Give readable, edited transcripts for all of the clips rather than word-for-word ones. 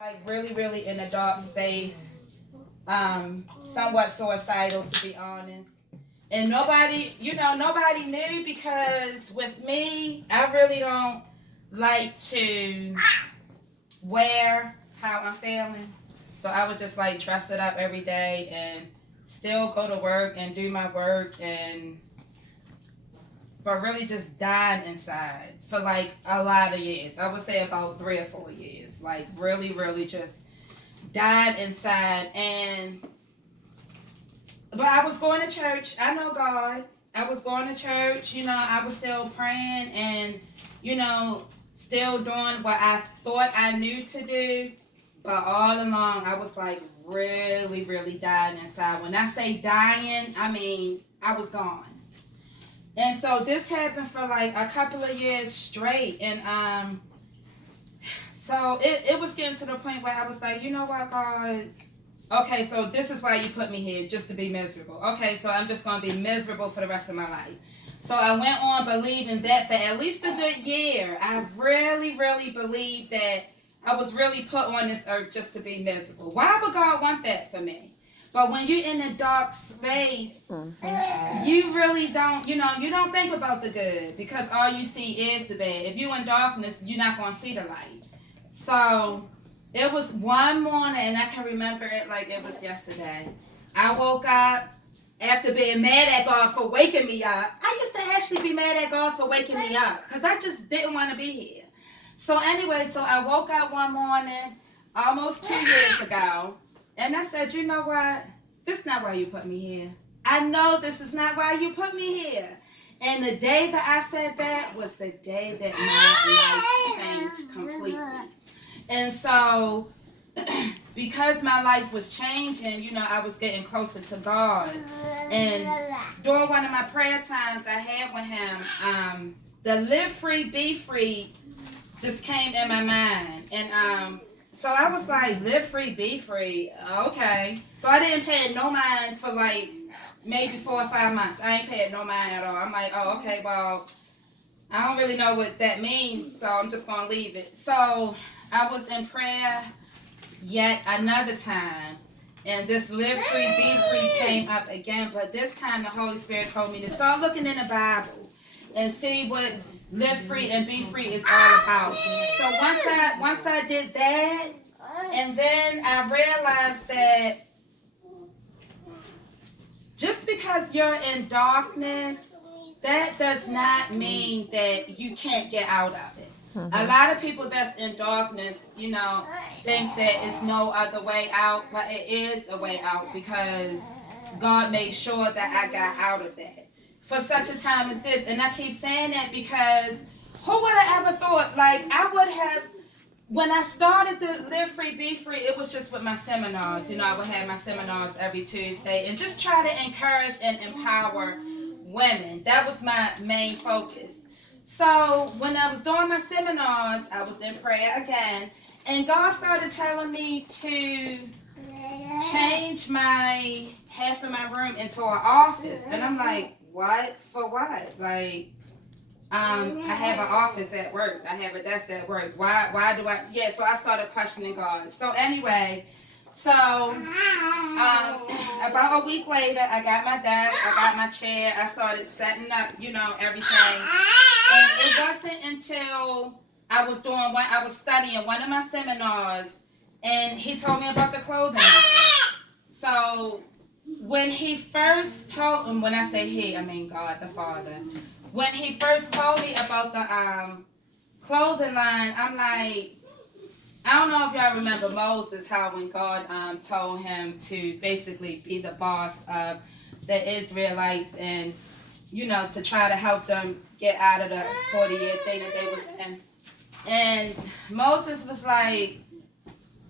like really, really in a dark space, somewhat suicidal to be honest. And nobody, nobody knew because with me, I really don't like to wear how I'm feeling. So I would just like dress it up every day and still go to work and do my work and but really just dying inside for like a lot of years. I would say about 3 or 4 years. Like really, really just died inside. And but I was going to church. I know God. I was going to church. I was still praying and still doing what I thought I knew to do. But all along, I was like really, really dying inside. When I say dying, I mean I was gone. And so this happened for like a couple of years straight. And so it was getting to the point where I was like, you know what, God? Okay, so this is why you put me here, just to be miserable. Okay, so I'm just going to be miserable for the rest of my life. So I went on believing that for at least a good year. I really, really believed that I was really put on this earth just to be miserable. Why would God want that for me? But when you're in a dark space, you really don't, you don't think about the good because all you see is the bad. If you're in darkness, you're not going to see the light. So it was one morning, and I can remember it like it was yesterday. I woke up after being mad at God for waking me up. I used to actually be mad at God for waking me up because I just didn't want to be here. So anyway, so I woke up one morning almost 2 years ago, and I said, you know what? This is not why you put me here. I know this is not why you put me here. And the day that I said that was the day that my life changed completely. And so, because my life was changing, I was getting closer to God. And during one of my prayer times I had with him, the live free, be free just came in my mind. And so I was like, live free, be free. Okay. So I didn't pay no mind for like maybe 4 or 5 months. I ain't paid no mind at all. I'm like, oh, okay, well, I don't really know what that means, so I'm just going to leave it. So I was in prayer yet another time, and this live free, be free came up again, but this time the Holy Spirit told me to start looking in the Bible and see what live free and be free is all about. So once I did that, and then I realized that just because you're in darkness, that does not mean that you can't get out of it. A lot of people that's in darkness, think that it's no other way out, but it is a way out because God made sure that I got out of that for such a time as this. And I keep saying that because who would have ever thought, like I would have, when I started the Live Free, Be Free, it was just with my seminars. I would have my seminars every Tuesday and just try to encourage and empower women. That was my main focus. So when I was doing my seminars, I was in prayer again, and God started telling me to change my half of my room into an office. And I'm like, what? For what? Like, I have an office at work. I have a desk at work. Why do I? Yeah, so I started questioning God. So anyway, about a week later, I got my desk, I got my chair, I started setting up, everything. And it wasn't until I was studying one of my seminars, and he told me about the clothing line. So when he first told, and when I say he, I mean God the Father. When he first told me about the clothing line, I'm like, I don't know if y'all remember Moses, how when God told him to basically be the boss of the Israelites and, to try to help them get out of the 40-year thing that they was in. And Moses was like,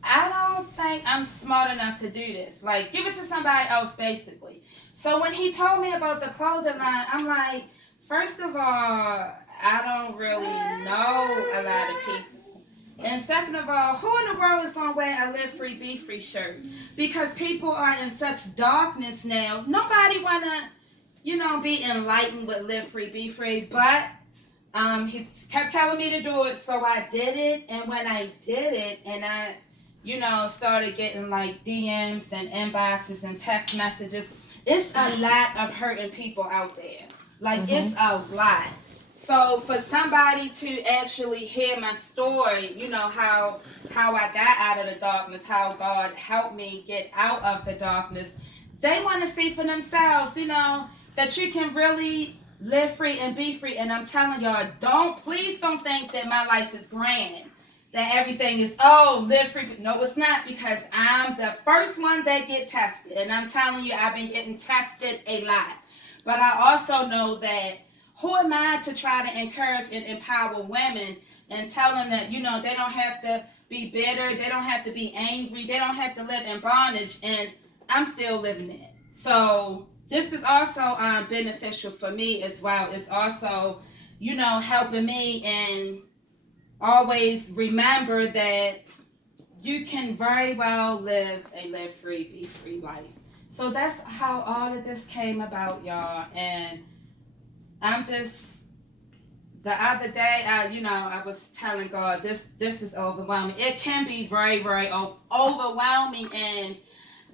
I don't think I'm smart enough to do this. Like, give it to somebody else, basically. So when he told me about the clothing line, I'm like, first of all, I don't really know a lot of people. And second of all, who in the world is going to wear a Live Free, Be Free shirt? Because people are in such darkness now. Nobody want to, be enlightened with Live Free, Be Free. But he kept telling me to do it, so I did it. And when I did it, and I started getting like DMs and inboxes and text messages. It's a lot of hurting people out there. Like, it's a lot. So for somebody to actually hear my story, how I got out of the darkness, how God helped me get out of the darkness, they want to see for themselves, that you can really live free and be free. And I'm telling y'all, please don't think that my life is grand, that everything is, live free. No, it's not, because I'm the first one that get tested. And I'm telling you, I've been getting tested a lot. But I also know that, who am I to try to encourage and empower women and tell them that, they don't have to be bitter, they don't have to be angry, they don't have to live in bondage, and I'm still living it. So this is also beneficial for me as well. It's also, helping me and always remember that you can very well live a live free, be free life. So that's how all of this came about, y'all. And I'm just, the other day, I was telling God, this is overwhelming. It can be very, very overwhelming. And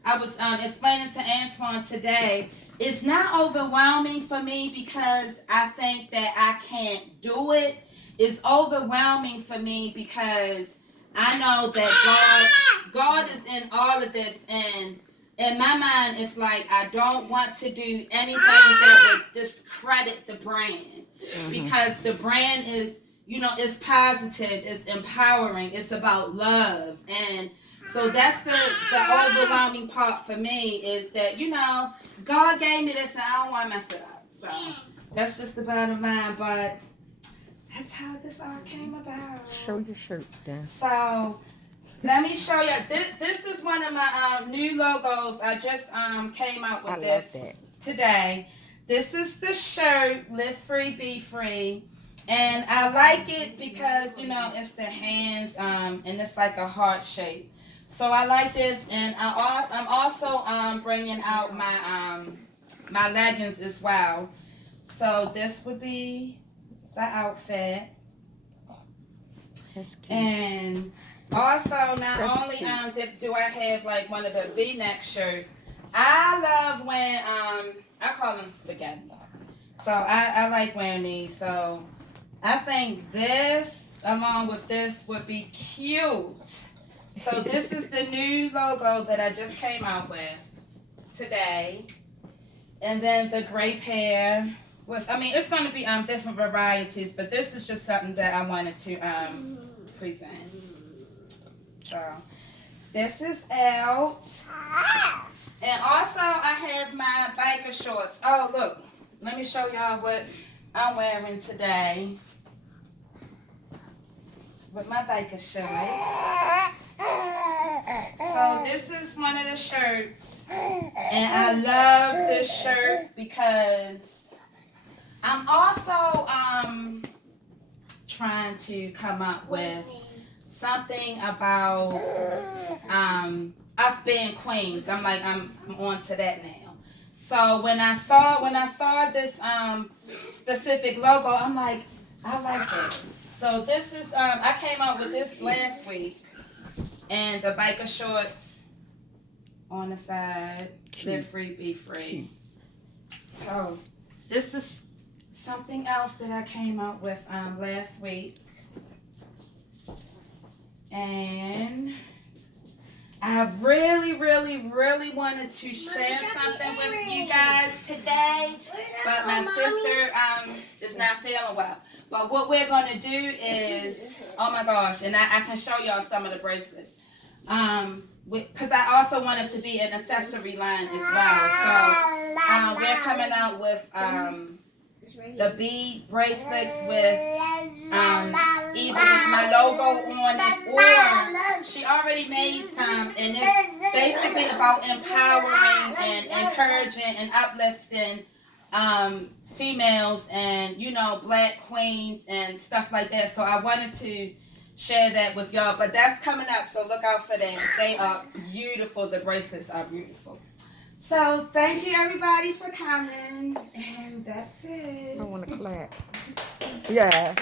I was explaining to Antoine today, it's not overwhelming for me because I think that I can't do it. It's overwhelming for me because I know that God is in all of this, and in my mind, it's like I don't want to do anything that would discredit the brand, because the brand is, it's positive, it's empowering, it's about love. And so that's the overwhelming part for me, is that, God gave me this and I don't want to mess it up. So that's just the bottom line, but that's how this all came about. Show your shirts, Dan. So let me show you. This is one of my new logos. I just came out with this today. This is the shirt, Live Free, Be Free. And I like it because, it's the hands and it's like a heart shape. So I like this. And I'm also bringing out my leggings as well. So this would be the outfit. That's cute. And also, not only do I have like one of the V-neck shirts, I love when I call them spaghetti. So I like wearing these. So I think this along with this would be cute. So this is the new logo that I just came out with today. And then the gray pair with, it's going to be different varieties, but this is just something that I wanted to present. So this is out. And also I have my biker shorts. Oh, look, let me show y'all what I'm wearing today with my biker shirt. So this is one of the shirts, and I love this shirt because I'm also trying to come up with something about us being queens. I'm on to that now. So when I saw this specific logo, I'm like, I like it. So this is I came out with this last week, and the biker shorts on the side. Live free, be free. So this is something else that I came out with last week. And I really, really, really wanted to share something with you guys today, but my sister is not feeling well. But what we're going to do is, oh my gosh, and I can show y'all some of the bracelets. Because I also want it to be an accessory line as well. So we're coming out with the bead bracelets with either with my logo on it, or she already made some, and it's basically about empowering and encouraging and uplifting females and black queens and stuff like that. So I wanted to share that with y'all, but that's coming up, so look out for that. They are beautiful. The bracelets are beautiful. So thank you everybody for coming, and that's it. I want to clap. Yeah.